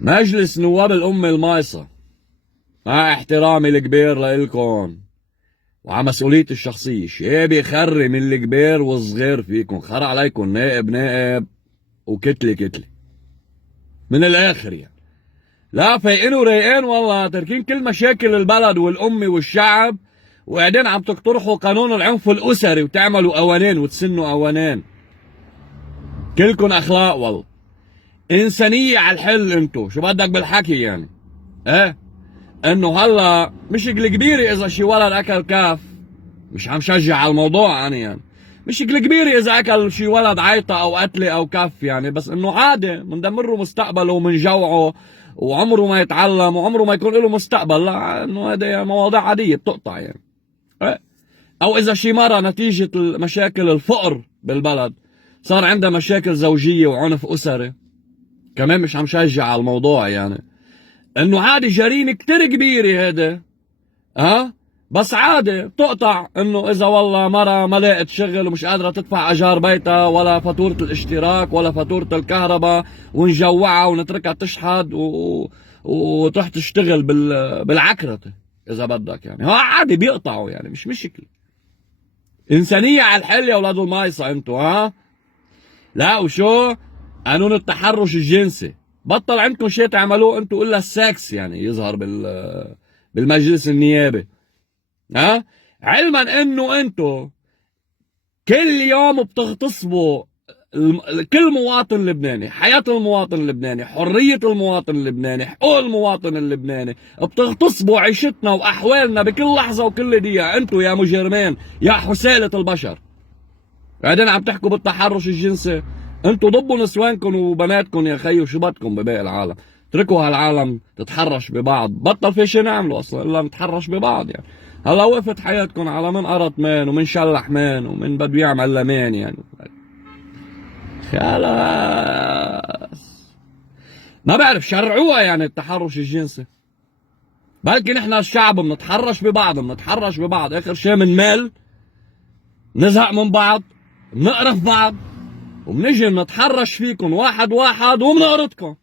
مجلس نواب الأمة المايصة، مع احترامي الكبير لإلكن وعلى مسؤوليتي الشخصية، شي بيخري من الكبير والصغير فيكم، خر عليكم نائب نائب وكتلة كتلة من الآخر يعني. لا فايقين ورايقين والله، تركين كل مشاكل البلد والأمة والشعب وقاعدين عم تقترحوا قانون العنف الأسري وتعملوا قوانين وتسنوا قوانين. كلكن أخلاق والله، إنسانية على الحل. انتو شو بدك بالحكي يعني؟ ايه انه هلا مش الكبيرة اذا شي ولد اكل كاف، مش عم شجع على الموضوع انا يعني، مش الكبيرة اذا اكل شي ولد عيطة او قتلة او كف يعني، بس انه عادي مندمره مستقبله ومنجوعه وعمره ما يتعلم وعمره ما يكون له مستقبل، لا انه هذه مواضيع عادية بتقطع يعني. إيه؟ او اذا شي مرة نتيجة مشاكل الفقر بالبلد صار عندها مشاكل زوجية وعنف اسري، كمان مش عم شجع على الموضوع يعني، انه عادي جريمة كتير كبيرة هيدا. بس عادي بتقطع انه اذا والله مرة ما لقت شغل ومش قادرة تدفع اجار بيتها ولا فاتورة الاشتراك ولا فاتورة الكهرباء، ونجوعها ونتركها تشحد وتروح تشتغل بالعكرة اذا بدك يعني. ها عادي بيقطعوا يعني، مش مشكلة. انسانية على الحل يا اولاد المايصة انتو. لا وشو قانون التحرش الجنسي، بطل عندكم شيء تعملوه انتوا الا السكس يعني يظهر بالمجلس النيابي. علما انه انتوا كل يوم بتغتصبوا كل مواطن لبناني، حياة المواطن اللبناني، حرية المواطن اللبناني، حقوق المواطن اللبناني، بتغتصبوا عيشتنا واحوالنا بكل لحظة وكل دقيقة. انتوا يا مجرمين يا حسالة البشر قاعدين عم تحكوا بالتحرش الجنسي. انتوا ضبوا نسوانكم وبناتكم يا خي وشو بدكم بباقي العالم، اتركوا هالعالم تتحرش ببعض، بطل في شي نعمله اصلا الا نتحرش ببعض يعني. هلا وقفت حياتكم على من قرط مين ومن شلح مين ومن بده يعمل لمين يعني. خلاص ما بعرف شرعوها يعني التحرش الجنسي، بلكي نحن الشعب بنتحرش ببعض اخر شي منمل، نزهق من بعض، بنقرف بعض، وبنجي بنتحرش فيكم واحد واحد وبنقرضكم.